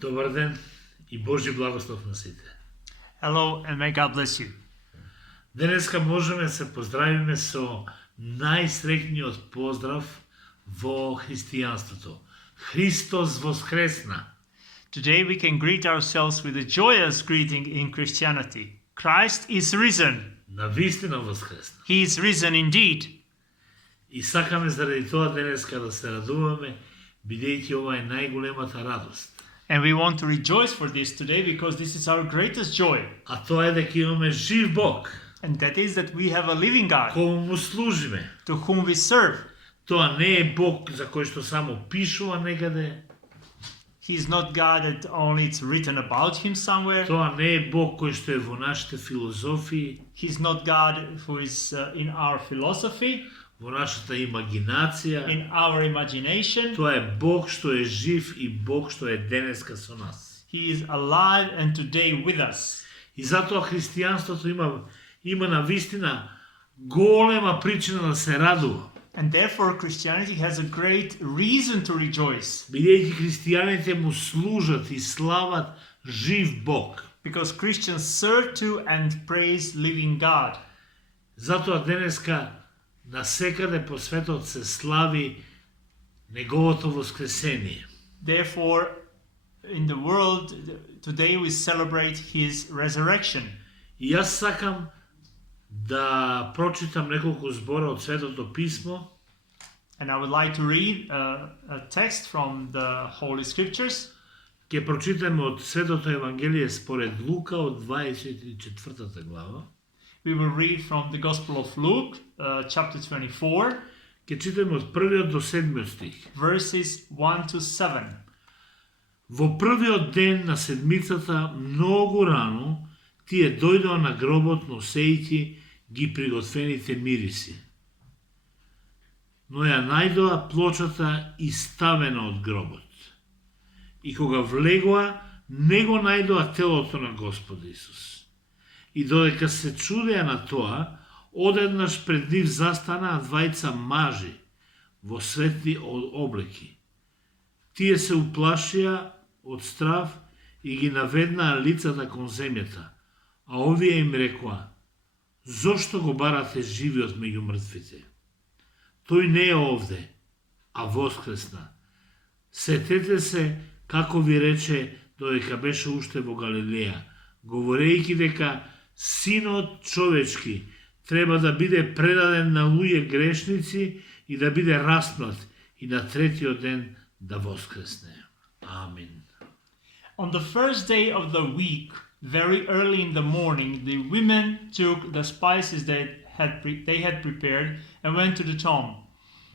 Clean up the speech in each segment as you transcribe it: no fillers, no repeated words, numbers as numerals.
Добар ден и Божи благослов на сите. Hello and may God bless you. Денеска можеме да се поздравиме со најсреќниот поздрав во христијанството. Христос воскресна. Today we can greet ourselves with a joyous greeting in Christianity. Christ is risen. Навистина воскресна. He is risen indeed. И сакаме заради тоа денеска да се радуваме, бидејќи ова е најголемата радост. And we want to rejoice for this today because this is our greatest joy. А тоа е дека имаме жив Бог, And that is that we have a living God кому му служиме. to whom we serve. Тоа не е Бог за кој што само пишува некаде. He is not God that only it's written about him somewhere. Тоа не е Бог кој што е во нашите филозофии, He is not God who is in our philosophy, во нашата имагинација. in our imagination. Тоа е Бог што е жив и Бог што е денеска со нас. He is alive and today with us. И затоа христијанството има навистина голема причина да се радува. And therefore Christianity has a great reason to rejoice. Бидејќи христијаните му служат и слават жив Бог. Because Christians serve to and praise living God. Затоа денеска насекаде по светот се слави неговото воскресение. Therefore, in the world today we celebrate his resurrection. И јас сакам да прочитам неколку збора од Светото Писмо, And I would like to read a text from the Holy Scriptures. ќе прочитаме од Светото Евангелие според Лука од 24 глава. We will read from the Gospel of Luke, chapter 24, Ќе читаме од првиот до 7 стих. verses 1 to 7. Во првиот ден на седмицата, многу рано, тие дојдоа на гробот носејќи ги приготвените мириси. Но ја најдоа плочата иставена од гробот. И кога влегоа, не го најдоа телото на Господ Исус. И додека се чудеа на тоа, одеднаш пред нив застанаа двајца мажи во светли облеки. Тие се уплашија од страв и ги наведнаа лицата кон земјата, а овие им рекоа: зошто го барате живиот меѓу мртвите? Тој не е овде, а воскресна. Сетете се како ви рече додека беше уште во Галилеја, говорејќи дека Синот човечки треба да биде предаден на луѓе грешници и да биде распнат и на третиот ден да воскресне. Амин. On the first day of the week, very early in the morning, the women took the spices they had prepared and went to the tomb.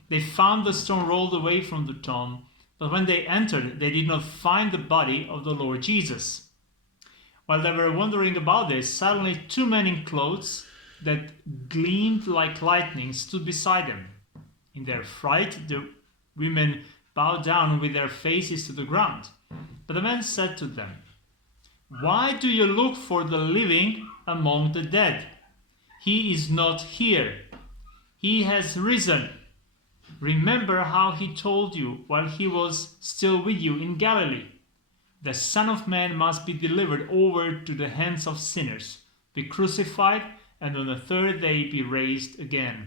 They found the stone rolled away from the tomb, but when they entered, they did not find the body of the Lord Jesus. While they were wondering about this, suddenly two men in clothes that gleamed like lightning stood beside them. In their fright, the women bowed down with their faces to the ground. But the men said to them, "Why do you look for the living among the dead? He is not here. He has risen. Remember how he told you while he was still with you in Galilee. The Son of Man must be delivered over to the hands of sinners, be crucified, and on the third day be raised again."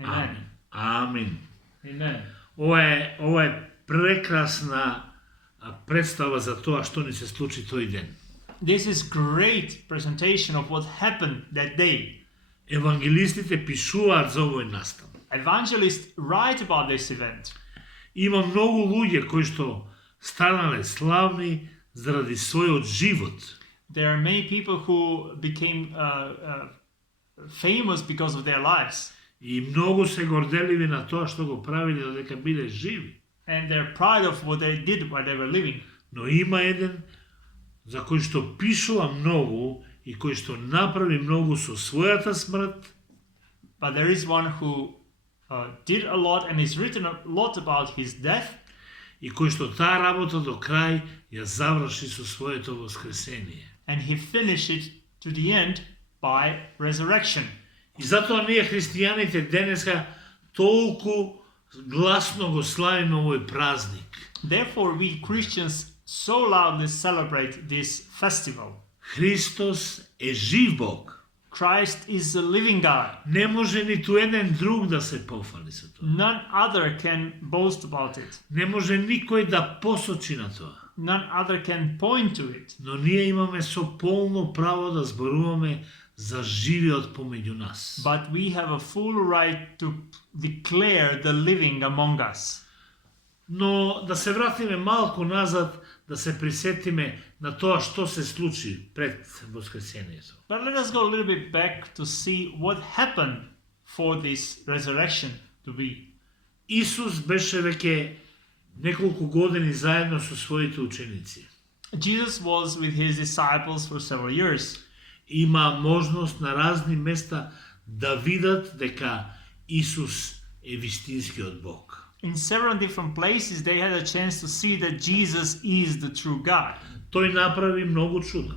Amen. Амин. Amen. Ова е прекрасна представа за тоа што ни се случи тој ден. This is great presentation of what happened that day. Евангелистите пишуваат за овој настан. Evangelists write about this event. Има многу луѓе кои што станале славни заради својот живот. There are many people who became famous because of their lives. И многу се горделиви на тоа што го правиле додека биле живи. And they're proud of what they did while they were living. Но има еден за кој што пишува многу и кој што направи многу со својата смрт. But there is one who did a lot and is written a lot about his death. И кој што таа работа до крај ја заврши со своето воскресение. And he finished it to the end by resurrection. И затоа ние христијаните денеска толку гласно го славиме овој празник. Therefore we Christians so loudly celebrate this festival. Христос е жив Бог. Christ is the living God. Не може ниту еден друг да се пофали со тоа. None other can boast about it. Не може никој да посочи на тоа. None other can point to it. Но ние имаме со полно право да зборуваме за живиот помеѓу нас. But we have a full right to declare the living among us. Но да се вратиме малку назад, да се присетиме на тоа што се случи пред воскресението. But let us go a little bit back to see what happened for this resurrection to be. Исус беше веќе неколку години заедно со своите ученици. Jesus was with his disciples for several years. Има можност на разни места да видат дека Исус е вистинскиот Бог. In several different places, they had a chance to see that Jesus is the true God. Тој направи многу чуда.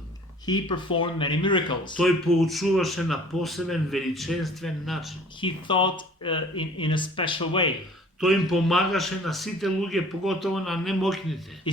He performed many miracles. Тој поучуваше на посебен величествен начин. He thought in a special way. Тој им помагаше на сите луѓе, поготово на немоќните.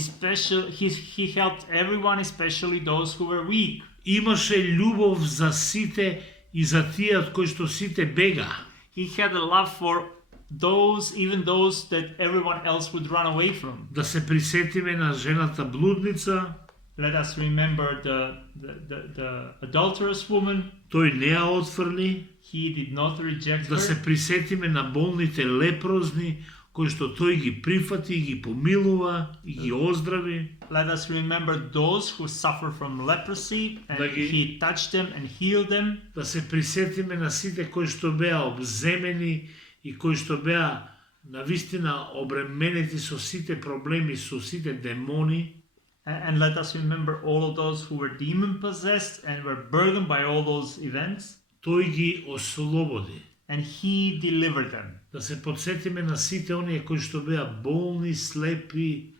He helped everyone, especially those who were weak. Имаше љубов за сите и за тие од кои што сите бега. He had a love for those, even those that everyone else would run away from. Да се присетиме на жената блудница. Let us remember the adulterous woman. Тој не ја отфрли. He did not reject Да her. се присетиме на болните лепрозни, кои што тој ги прифати, ги помилува и ги оздрави. Let us remember those who suffer from leprosy, and Да ги- he touched them and healed them. Да се присетиме на сите кои што беа обземени и кои што беа навистина обременети со сите проблеми, со сите демони. And let us remember all of those who were demon possessed and were burdened by all those events. Тој ги ослободи. And he delivered them. Да се подсетиме на сите оние кои што беа болни, слепи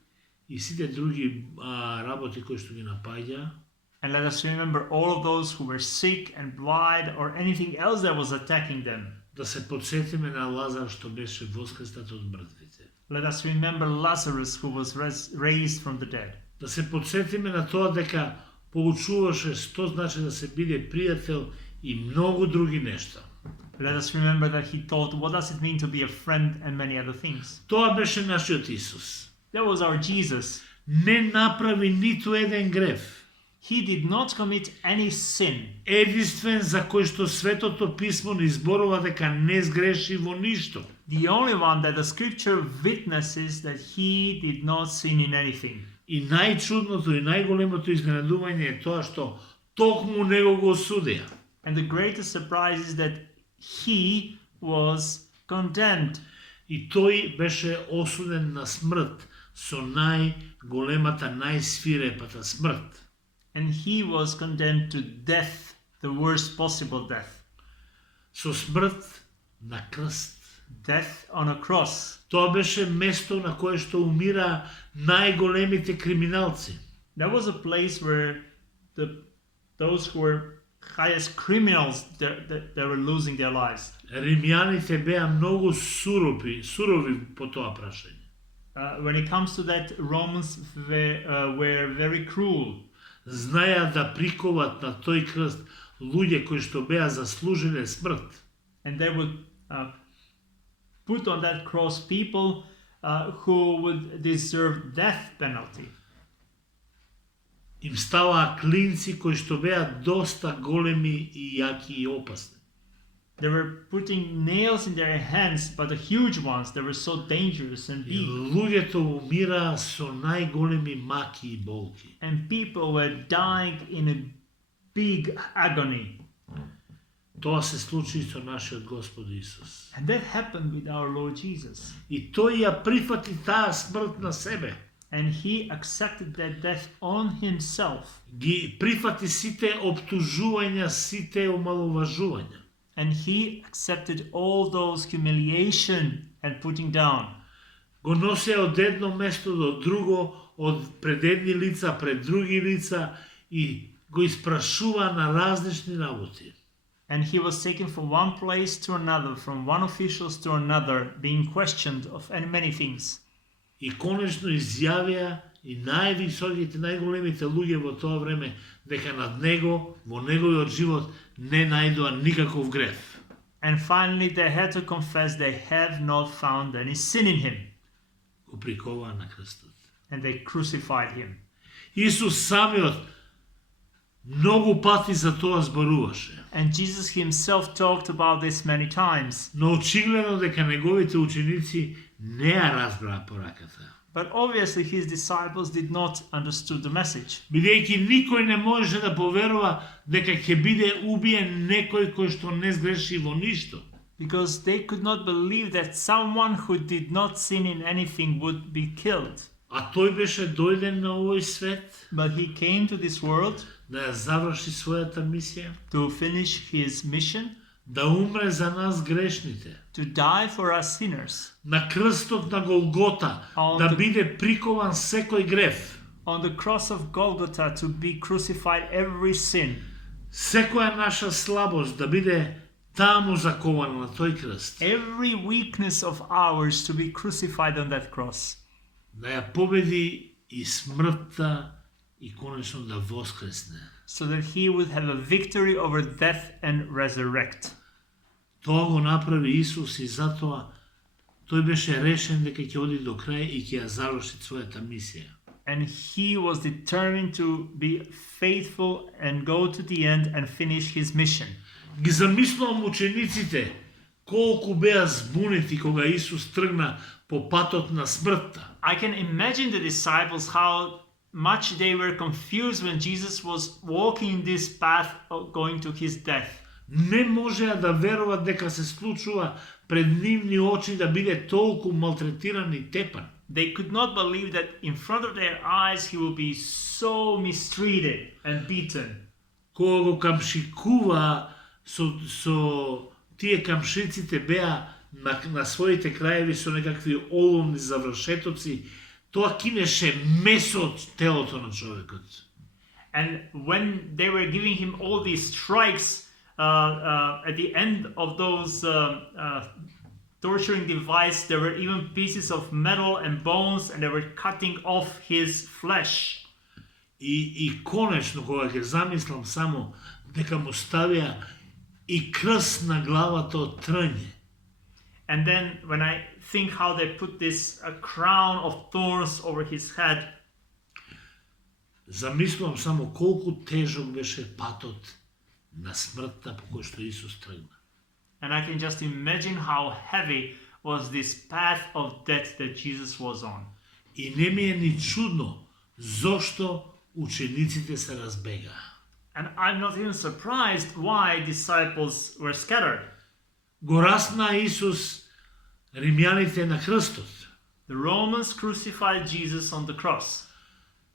и сите други работи кои што ги напаѓа. And let us remember all of those who were sick and blind or anything else that was attacking them. Да се подсетиме на Лазар што беше воскреснат од мртвите. Let us remember Lazarus who was raised from the dead. Да се подсетиме на тоа дека поучуваше што значи да се биде пријател и многу други нешта. Let us remember that he taught what does it mean to be a friend and many other things. Тоа беше нашиот Исус. That was our Jesus. Не направи ниту еден греф. He did not commit any sin. Единствен за кој што Светото Писмо ни зборува дека не сгреши во ништо. The only one that the scripture witnesses that he did not sin in anything. И најчудното и најголемото изненадување е тоа што токму него го осудија. And the greatest surprise is that he was condemned. И тој беше осуден на смрт со најголемата, најсвирепата смрт. And he was condemned to death, the worst possible death. Со смрт на крст. Death on a cross. Тоа беше место на кое што умира најголемите криминалци. That was a place where those who were highest criminals they were losing their lives. Римјаните беа многу сурови по тоа прашање. When it comes to that, Romans were very cruel. Знаеа да приковат на тој крст луѓе кои што беа заслужиле смрт. And they would put on that cross people who would deserve death penalty. Им ставаа клинци кои што беа доста големи и јаки и опасни. They were putting nails in their hands, but the huge ones, they were so dangerous and И big. луѓето умираа со најголеми маки и болки. And people were dying in a big agony. Тоа се случи со нашиот Господ Исус. And that happened with our Lord Jesus. И тој ја прифати таа смрт на себе. And he accepted that death on himself. Ги прифати сите оптужувања, сите омаловажувања. And he accepted all those humiliation and putting down. Го носе од едно место до друго, од пред едни лица пред други лица и го испрашува на различни работи. And he was taken from one place to another, from one official to another, being questioned of many things. И конечно изјавија и највисоките, најголемите луѓе во тоа време, дека над него, во неговиот живот, не најдоа никаков грев. And finally, they had to confess they have not found any sin in him. Го приковаа на крстот. And they crucified him. Исус самиот многу пати за тоа зборуваше. And Jesus himself talked about this many times. Но очигледно дека неговите ученици не ја разбраа пораката. But obviously his disciples did not understood the message. Бидејќи никој не може да поверува дека ќе биде убиен некој кој што не сгреши во ништо. Because they could not believe that someone who did not sin in anything would be killed. А тој беше дојден на овој свет But he came to this world да ја заврши својата мисија, to finish his mission, да умре за нас грешните. to die for us sinners. На крстот на Голгота да биде прикован секој грев. On the cross of Golgotha to be crucified every sin. Секоја наша слабост да биде таму закована на тој крст. Every weakness of ours to be crucified on that cross. Да ја победи и смртта и конечно да воскресне. So that he would have a victory over death and resurrect. Тоа го направи Исус и затоа тој беше решен дека ќе оди до крај и ќе ја заврши својата мисија. And he was determined to be faithful and go to the end and finish his mission. Ги замислувам учениците колку беа збунети кога Исус тргна по патот на смртта. I can imagine the disciples how much they were confused when Jesus was walking this path of going to his death. Не можеа да веруваат дека се случува пред нивни очи да биде толку малтретиран и тепан. They could not believe that in front of their eyes he will be so mistreated and beaten. Кога го камшикува со тие камшиците беа на своите краеви со некакви оловни завршетоци, тоа кинеше месо од телото на човекот. And when they were giving him all these strikes at the end of those torturing device, there were even pieces of metal and bones, and they were cutting off his flesh. И конечно, кога ќе замислам само дека му ставија и крст на главата од трње. And then when I think how they put this crown of thorns over his head, Замислувам само колку тежок беше патот на смртта по кој што Исус тргна. and I can just imagine how heavy was this path of death that Jesus was on. И не ми е ни чудно зошто учениците се разбегаа. And I'm not even surprised why disciples were scattered. Го распна Исус римјаните на крстот. The Romans crucified Jesus on the cross,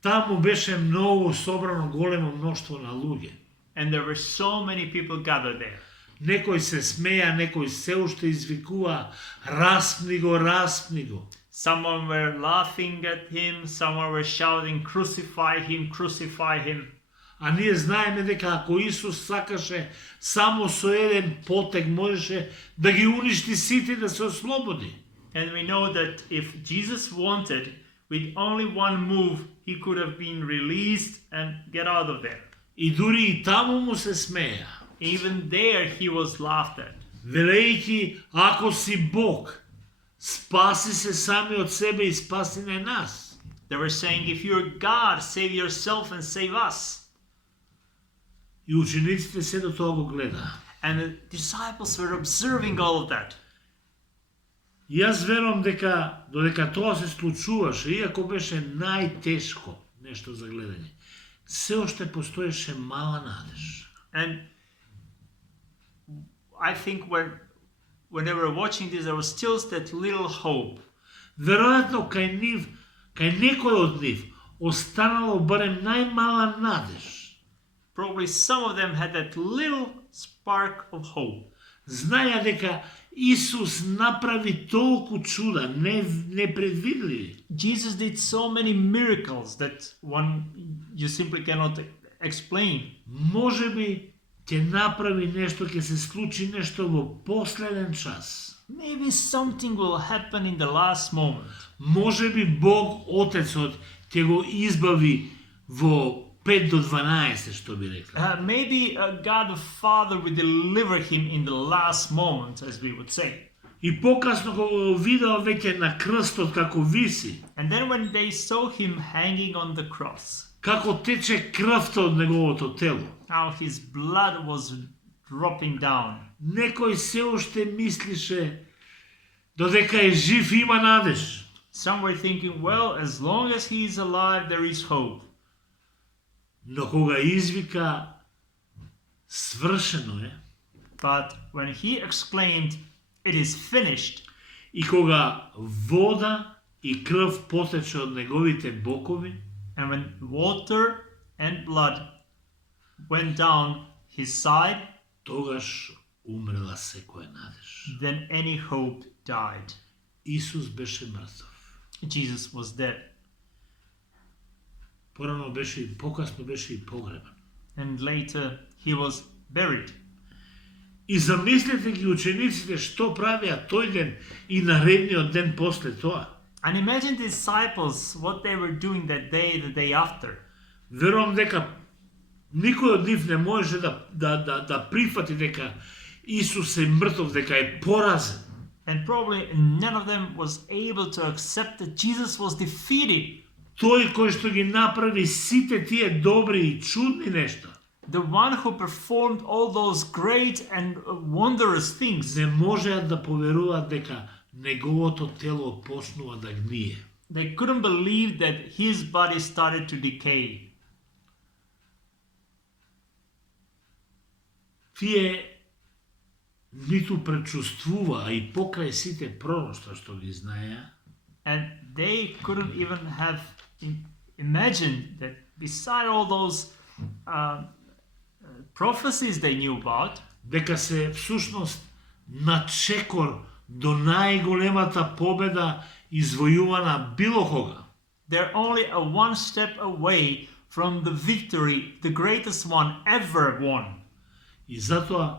Таму беше многу собрано големо мноштво на луѓе. and there were so many people gathered there. Некои се смеја, некои се уште извикува, распни го, распни го. Some were laughing at him, some were shouting, crucify him, crucify him. А ние знаеме дека ако Исус сакаше само со еден потег можеше да ги уништи сите да се ослободи. And we know that if Jesus wanted, with only one move, he could have been released and get out of there. И дури и таму му се смеја. Even there he was laughed at. Велејќи, ако си Бог, спаси се сами од себе и спаси не нас. They were saying, if you're God, save yourself and save us. И учениците се до тоа го гледаа. And the disciples were observing all of that. И јас верувам дека додека тоа се случуваше, иако беше најтешко нешто за гледање, се уште постоеше мала надеж. And I think when they were watching this, there was still that little hope. Веројатно кај некој од нив останало барем најмала надеж. Probably some of them had that little spark of hope. Знаја дека Исус направи толку чуда, непредвидливи. Jesus did so many miracles that you simply cannot explain. Можеби ќе направи нешто, ќе се случи нешто во последен час. Maybe something will happen in the last moment. Можеби Бог Отецот ќе го избави во 5 до 12, што би рекли. Maybe God the Father will deliver him in the last moment, as we would say. И покасно кога го видел веќе на крстот како виси, And then when they saw him hanging on the cross, како тече крвта од неговото тело, how his blood was dropping down, некој се уште мислише додека е жив има надеж. some were thinking, well, as long as he is alive, there is hope. Но кога извика свршено е, But when he exclaimed, it is finished, и кога вода и крв потече од неговите бокови, and when water and blood went down his side, тогаш умрела секоја надеж. then any hope died. Исус беше мртов. Jesus was dead. Порано беше и покасно беше и погребан. And later he was buried. И замислете ги учениците што правеа тој ден и наредниот ден после тоа. And imagine the disciples, what they were doing that day, the day after. Верувам дека никој од нив не може да прифати дека Исус е мртов, дека е поразен. And probably none of them was able to accept that Jesus was defeated. Тој кој што ги направи сите тие добри и чудни нешта, The one who performed all those great and wondrous things. не можеа да поверуваат дека неговото тело почнува да гние. They couldn't believe that his body started to decay. Тие ниту пречувствува, а и покрај сите пророштва што ги знаеа, And they couldn't even have imagined that beside all those prophecies they knew about, дека се всушност на чекор до најголемата победа извојувана било кога. they're only a one step away from the victory, the greatest one ever won. И затоа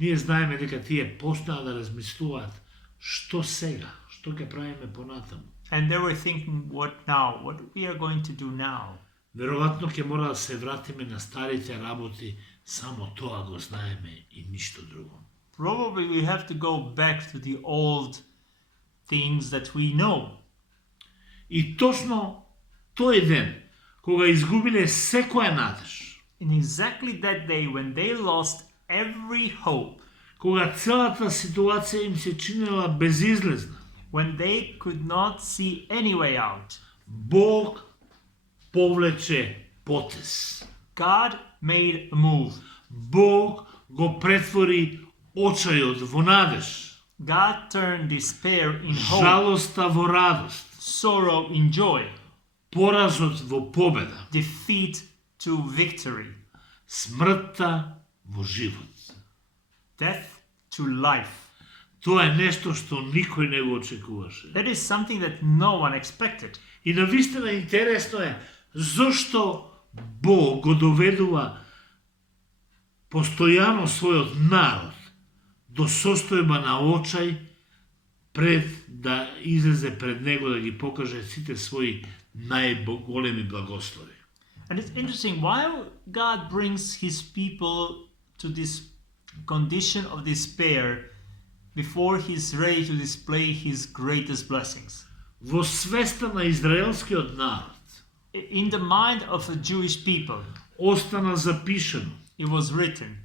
ние знаеме дека тие почнаа да размислуваат што сега, што ќе правиме понатаму. And they were thinking, what now? What we are going to do now? Веројатно ќе мора да се вратиме на старите работи, само тоа го знаеме и ништо друго. Probably we have to go back to the old things that we know. И точно тој ден, кога изгубиле секоја надеж, In exactly that day when they lost every hope, кога целата ситуација им се чинела безизлезна, when they could not see any way out, Бог повлече потез. God made a move. Бог го претвори очајот во надеж, God turned despair in hope, жалоста во радост, sorrow in joy, поразот во победа, defeat to victory, смртта во живот. death to life. Тоа е нешто што никој не го очекуваше. That is something that no one expected. И навистина интересно е зошто Бог го доведува постојано својот народ до состојба на очај пред да излезе пред него да ги покаже сите своји најголеми благослови. And it's interesting why God brings his people to this condition of despair before he's ready to display his greatest blessings. Во свеста на израелскиот народ In the mind of the Jewish people, остана запишано it was written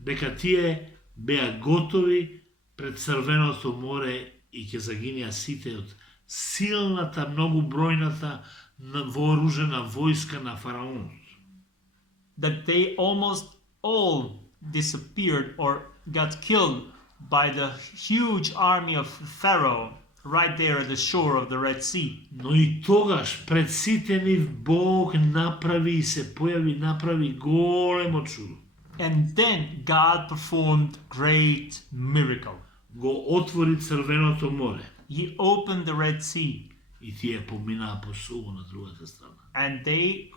дека тие беа готови пред Црвеното море и ќе загинеа сите од силната, многу бројната вооружена војска на фараонот. that they almost all disappeared or got killed by the huge army of Pharaoh right there at the shore of the Red Sea. Но и тогаш пред сите нив Бог направи и се направи големо чудо. And then God performed great miracle. Го отвори Црвеното море He opened the Red Sea и тие поминаа по суво на другата страна. and they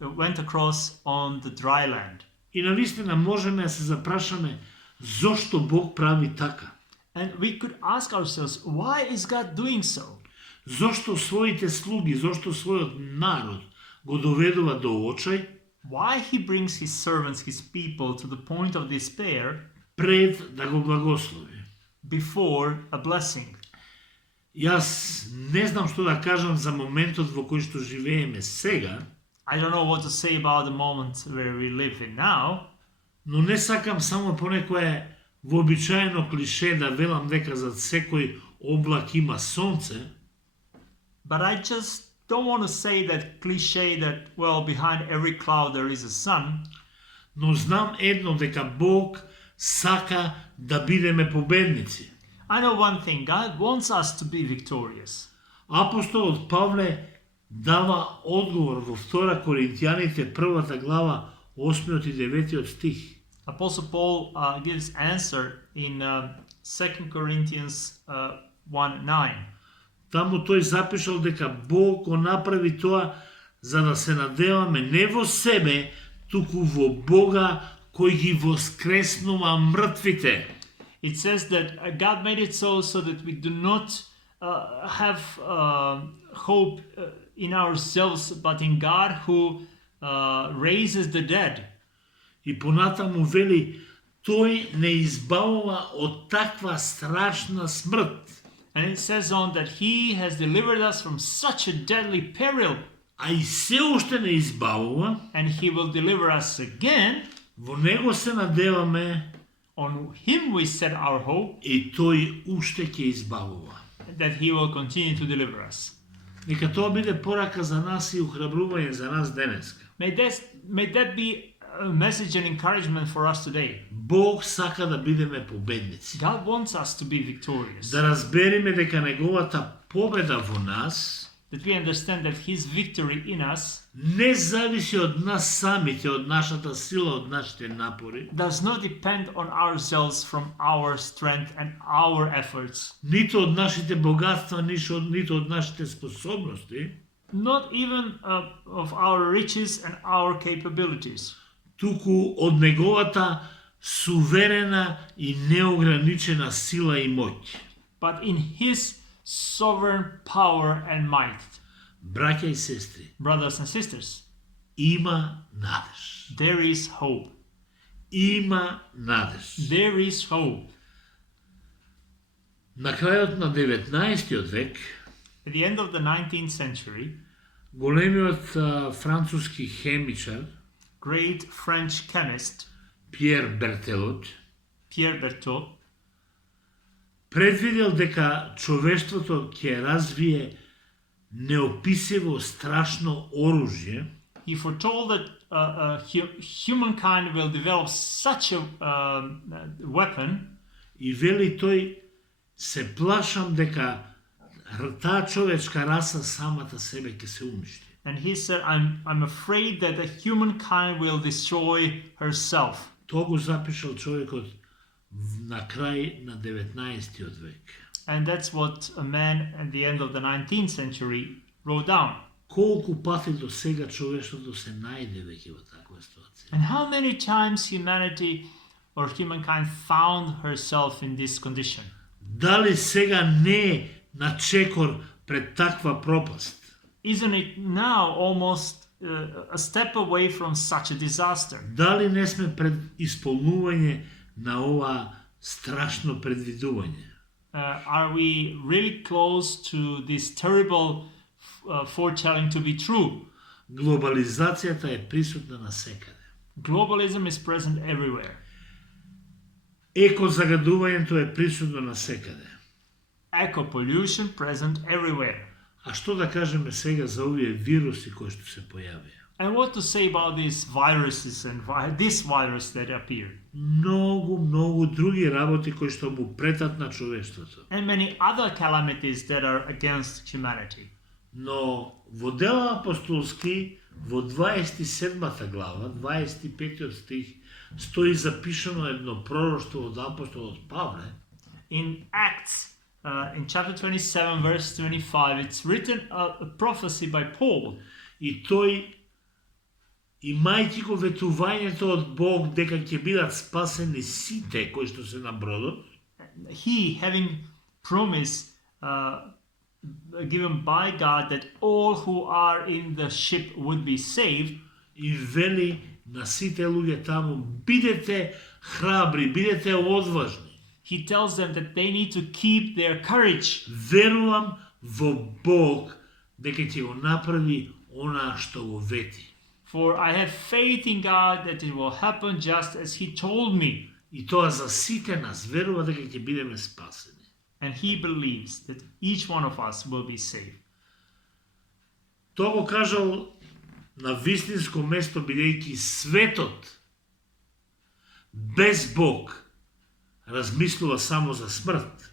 went across on the dry land. И навистина можеме да се запрашаме зошто Бог прави така. And we could ask ourselves, why is God doing so? Зошто своите слуги, зошто својот народ го доведува до очај, Why he brings his servants, his people, to the point of despair пред да го благослови. before a blessing. Јас не знам што да кажам за моментот во кој што живееме сега, I don't know what to say about the moment where we live in now, но не сакам само понекое вообичаено клише да велам дека зад секој облак има сонце, but I just don't want to say that cliche that, well, behind every cloud there is a sun. но знам едно, дека Бог сака да бидеме победници. I know one thing, God wants us to be victorious. Апостолот Павле дава одговор во 2 Коринтијаните 1 глава 8 и 9 стих. Apostle Paul gives answer in 2 Corinthians 1:9. Таму тој запишал дека Бог го направи тоа за да се надеваме не во себе, туку во Бога кој ги воскреснува мртвите. It says that God made it so that we do not have hope in ourselves, but in God who raises the dead. И понатаму вели, тој не избавува од таква страшна смрт, And it says on that he has delivered us from such a deadly peril, а и се уште не избавува, and he will deliver us again. во него се надеваме On him we set our hope, и тој уште ќе избавува. that he will continue to deliver us. Нека тоа биде порака за нас и ухрабрување за нас денеска. May that be a message and encouragement for us today. Бог сака да бидеме победници. God wants us to be victorious. Да разбериме дека неговата победа во нас That we understand that his victory in us не зависи од нас самите, од нашата сила, од нашите напори, does not depend on ourselves from our strength and our efforts. нито од нашите богатства, нито од нашите способности, Not even of our riches and our capabilities, туку од неговата суверена и неограничена сила и моќ. but in his sovereign power and might. Браќа и сестри, Brothers and sisters, има надеж. there is hope. Има надеж. There is hope. На крајот на 19 век, At the end of the 19th century, големиот француски хемичар great French chemist Пиер Бертелот Pierre Berthollet предвидел дека човештвото ќе развие неописиво страшно оружје, he foretold that humankind will develop such a weapon, и вели тој, се плашам дека таа човечка раса самата себе ќе се уништи. and he said, I'm afraid that the humankind will destroy herself. Тоа го запишал човекот на крај на 19 век. And that's what a man at the end of the 19th century wrote down. Колку пати до сега човештвото се најде веќе во таква ситуација? And how many times humanity or humankind found herself in this condition? Дали сега не е на чекор пред таква пропаст? Isn't it now almost a step away from such a disaster? Дали не сме пред исполнување на ова страшно предвидување? Are we really close to this terrible foretelling to be true? Глобализацијата е присутна насекаде. Globalism is present everywhere. Екозагадувањето е присутно насекаде. Eco pollution present everywhere. А што да кажеме сега за овие вируси кои што се појавија? And what to say about these viruses and this virus that appeared? Многу други работи кои што му претат на човештвото. And many other calamities that are against humanity. Но во Дела апостолски, во 27 глава, 25 стих, стои запишано едно пророштво од апостолот Павле. In Acts, in chapter 27, verse 25, it's written a prophecy by Paul. И тој, имајќи го ветувањето од Бог дека ќе бидат спасени сите кои што се на бродот, He, having promised given by God that all who are in the ship would be saved. И вели на сите луѓе таму, бидете храбри, бидете одважни. He tells them that they need to keep their courage. Верувам во Бог дека ќе го направи она што го вети. For I have faith in God that it will happen just as He told me. И тоа за сите нас верува дека ќе бидеме спасени. And He believes that each one of us will be saved. Тоа го кажал на вистинско место, бидејќи светот без Бог размислува само за смрт.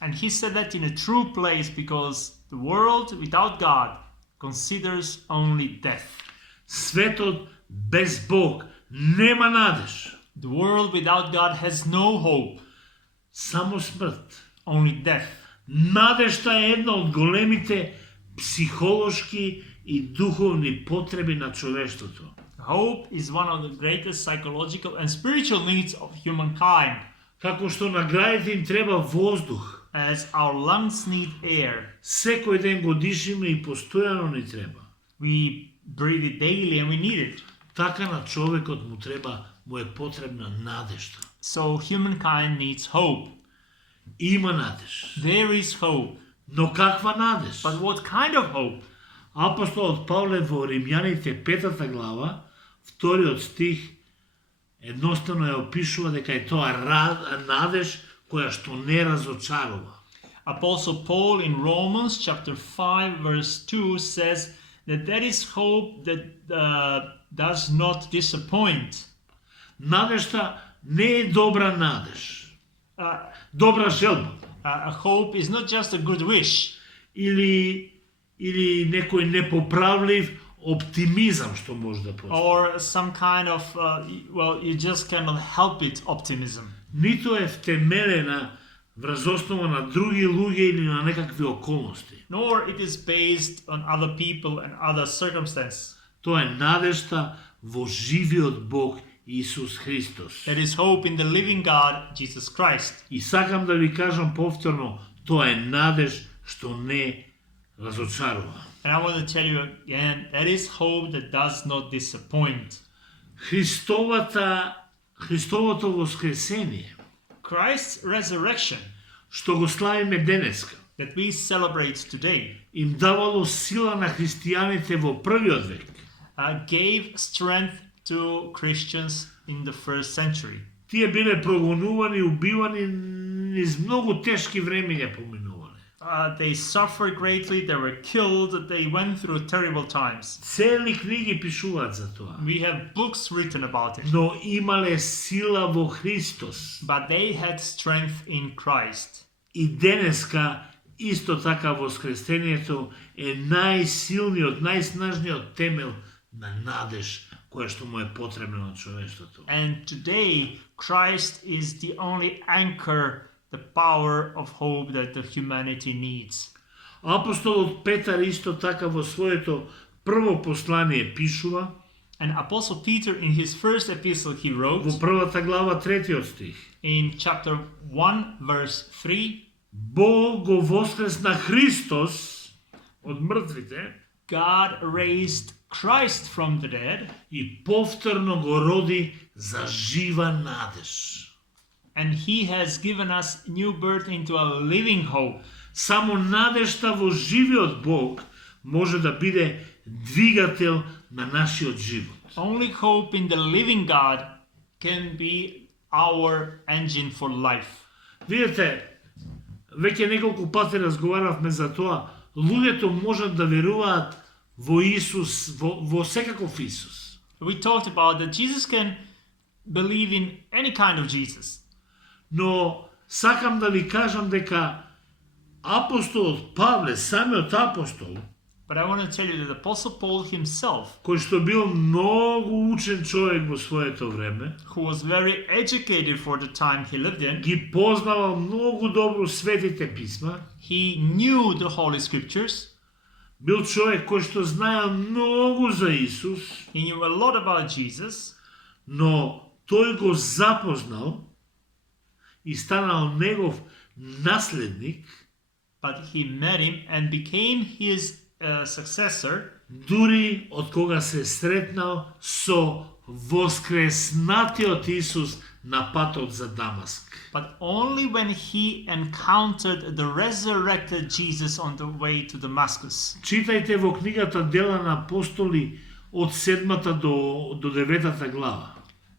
And He said that in a true place because the world without God considers only death. Светот без Бог нема надеж. The world without God has no hope, Само смрт. only death. Надежта е една од големите психолошки и духовни потреби на човештвото. Hope is one of the greatest psychological and spiritual needs of humankind, Како што на градите им треба воздух, as our lungs need air. секој ден го дишиме и постојано ни треба. We breathe it daily and we need it. Така на човекот му е потребна надежда. So humankind needs hope. Има надеж. There is hope. Но каква надеж? But what kind of hope? Апостолот Павле во Римјаните 5 глава, 2 стих, едноставно ја опишува дека е тоа надеж која што не разочарува. Apostle Paul in Romans chapter 5 verse 2 says that is hope that does not disappoint. Надежта не е добра надеж. Uh, Добра желба. A hope is not just a good wish Или некој непоправлив оптимизам што може да постои. or some kind of, you just cannot help it optimism. Ниту е втемелена врз основа на други луѓе или на некакви околности. Nor it is based on other people and other circumstances. Тоа е надежта во живиот Бог Исус Христос. There is hope in the living God, Jesus Christ. И сакам да ви кажам повторно, тоа е надеж што не разочарува. And I want to tell you again, that is hope that does not disappoint. Христовото воскресение, Christ's resurrection што го славиме денеска, that we celebrate today им давало сила на христијаните во првиот век. Gave strength to Christians in the first century. Тие биле прогонувани, убивани, низ многу тешки времења поминувале. They suffered greatly, they were killed, they went through terrible times. Цели книги пишуваат за тоа. We have books written about it. Но имале сила во Христос. But they had strength in Christ. И денеска исто така воскресението е најсилниот, најснажниот темел на надеж која што му е потребна на човештвото. And today, Christ is the only anchor, the power of hope that the humanity needs. Апостолот Петар исто така во своето прво послание пишува, And Apostle Peter in his first epistle he wrote во првата глава 3 стих, in chapter 1 verse 3, Бог го воскресна Христос од мртвите God raised Christ from the dead и повторно го роди за жива надеж. and he has given us new birth into a living hope. Само надежта во живиот Бог може да биде двигател на нашиот живот. Only hope in the living God can be our engine for life. Видете, веќе неколку пати разговаравме за тоа, луѓето можат да веруваат во Исус, во секаков Исус. We talked about that Jesus can believe in any kind of Jesus. Но сакам да ви кажам дека апостолот Павле, самиот апостол, But I want to tell you that Apostle Paul himself, кој што бил многу учен човек во своето време, who was very educated for the time he lived in, ги познавал многу добро светите писма, he knew the Holy Scriptures, бил човек кој што знаел многу за Исус, he knew a lot about Jesus, но тој го запознал и станал негов наследник, but he met him and became his successor, дури од кога се сретнал со воскреснатиот Исус на патот за Дамаск. but only when he encountered the resurrected Jesus on the way to Damascus. Читајте во книгата Дела на апостоли од 7 до 9 глава.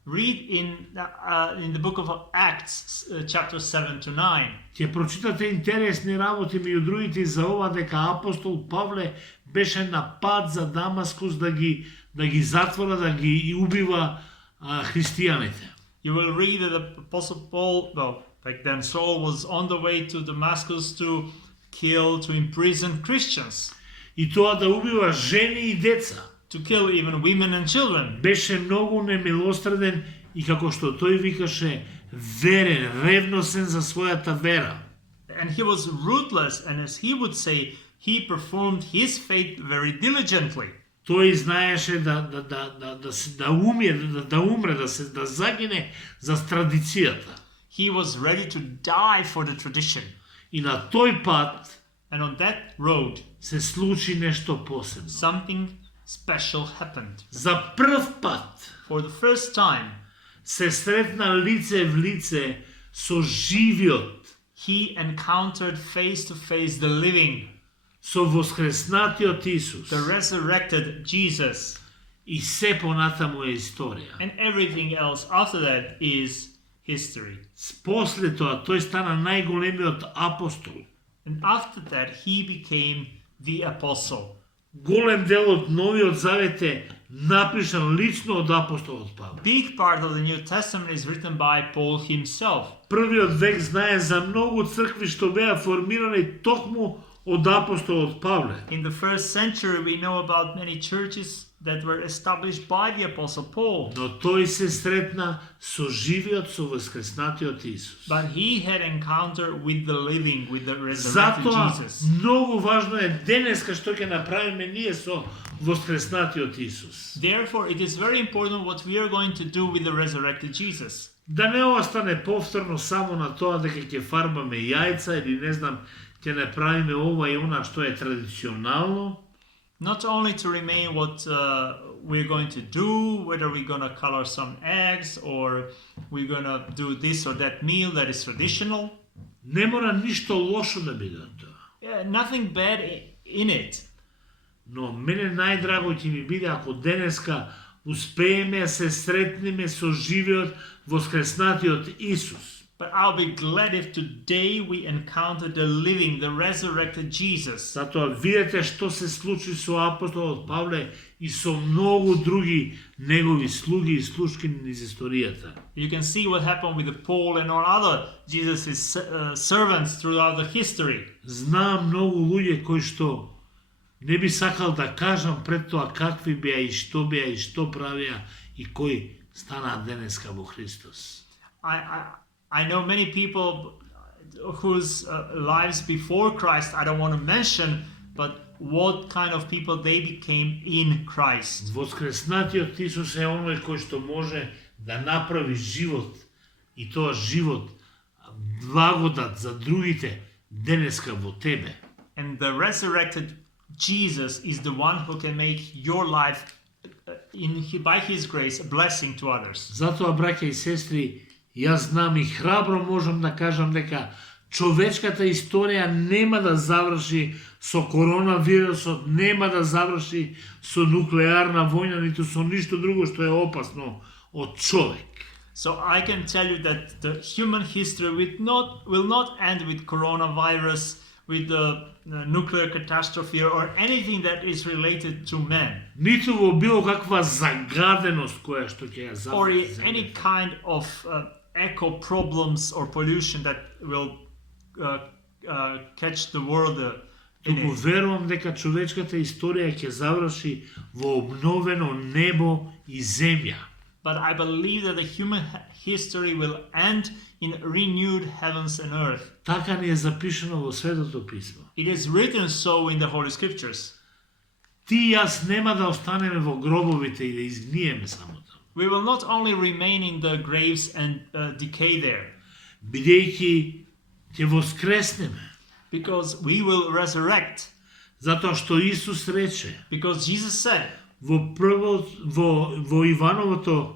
Read in the book of Acts, chapter 7 to 9. Ќе прочитате интересни работи меѓу другите за ова дека апостол Павле беше на пат за Дамаскус да ги затвора, да ги убива христијаните. You will read that the Apostle Paul, well, back then Saul was on the way to Damascus to kill, to imprison Christians, И тоа да убива жени и деца. to kill even women and children. Беше многу немилосреден и како што тој викаше, верен, ревносен за својата вера. And he was ruthless, and as he would say, he performed his faith very diligently. Тој знаеше да умре, да загине за традицијата. He was ready to die for the tradition. И на тој пат And on that road, се случи нешто посебно. something special happened. За прв пат For the first time, се сретна лице в лице со живиот, he encountered face to face the living, со воскреснатиот Исус. the resurrected Jesus. И се понатаму е историја. And everything else after that is history. После тоа тој стана најголемиот апостол. And after that, he became the apostle. Голем дел од Новиот Завет е напишан лично од апостолот Павле. Big part of the New Testament is written by Paul himself. Првиот век знае за многу цркви што беа формирани токму од апостолот Павле. In the first century, we know about many churches that were established by the apostle Paul. Но тој се сретна со живиот, со воскреснатиот Исус. But he had encounter with the living, with the resurrected Затоа Jesus. многу важно е денеска што ќе направиме ние со воскреснатиот Исус. Therefore, it is very important what we are going to do with the resurrected Jesus. Да не остане повторно само на тоа дека ќе фарбаме јајца или не знам, ќе направиме ова и она што е традиционално. Not only to remain what we're going to do, whether we're going to color some eggs or we're going to do this or that meal that is traditional. Не мора ништо лошо да биде од тоа. Yeah, nothing bad in it. Но мене најдраго ќе ми биде ако денеска успееме да се сретнеме со живиот воскреснатиот Исус. But I'll be glad if today we encounter the living, the resurrected Jesus. Затоа видете што се случи со апостолот Павле и со многу други негови слуги и слушки низ историјата. You can see what happened with Paul and all other Jesus' servants throughout the history. Знам многу луѓе кои што не би сакал да кажам пред тоа какви беа и што правеа и кои станаа денеска во Христос. I know many people whose lives before Christ I don't want to mention, but what kind of people they became in Christ. Воскреснатиот Исус е оној кој што може да направи живот и тоа живот благодат за другите денеска во тебе. And the resurrected Jesus is the one who can make your life by his grace a blessing to others. Затоа, браќа и сестри, јас знам и храбро можам да кажам дека човечката историја нема да заврши со коронавирусот, нема да заврши со нуклеарна војна, ниту со ништо друго што е опасно од човек. So I can tell you that the human history will not end with coronavirus, with the nuclear catastrophe or anything that is related to man. Ниту во било каква загаденост која што ќе ја заврши. Or any kind of eco problems or pollution that will catch the world in Туку it. верувам дека човечката историја ќе заврши во обновено небо и земја. But I believe that the human history will end in renewed heavens and earth. Така ни е запишано во Светото писмо. It is written so in the Holy Scriptures. Ти и јас нема да останеме во гробовите и да изгниеме само таму. We will not only remain in the graves and decay there, Бидејќи ќе воскреснеме. Because we will resurrect. Затоа што Исус рече Because Jesus said во Ивановото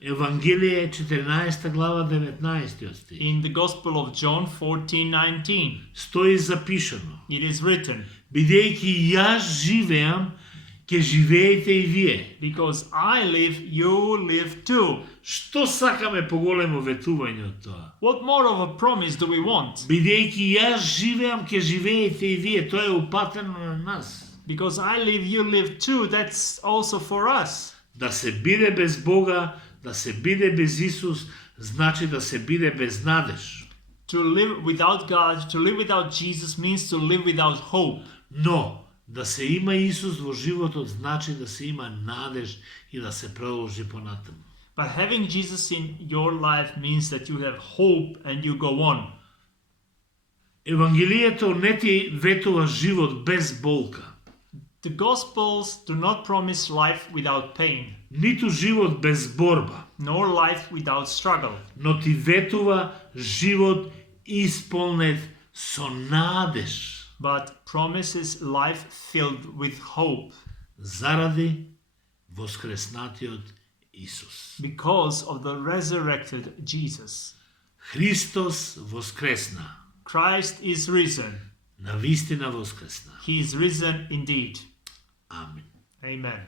Евангелие 14 глава 19 стих. in the Gospel of John 14:19, Стои запишано: it is written, бидејќи јас живеам, ќе живеете и вие. because I live, you live too. Што сакаме поголемо ветување од тоа? What more of a promise do we want? Бидејќи јас живеам, ќе живеете и вие. Тоа е упатено на нас. Because I live, you live too. That's also for us. Да се биде без Бога, да се биде без Исус, значи да се биде без надеж. To live without God, to live without Jesus means to live without hope. Но да се има Исус во животот значи да се има надеж и да се продолжи понатаму. But having Jesus in your life means that you have hope and you go on. Евангелието не ти ветува живот без болка, The Gospels do not promise life without pain, ниту живот без борба, nor life without struggle, но ти ветува живот исполнет со надеж but promises life filled with hope заради воскреснатиот Исус. because of the resurrected Jesus. Христос воскресна, Christ is risen. навистина воскресна. He is risen indeed. Амин. Amen.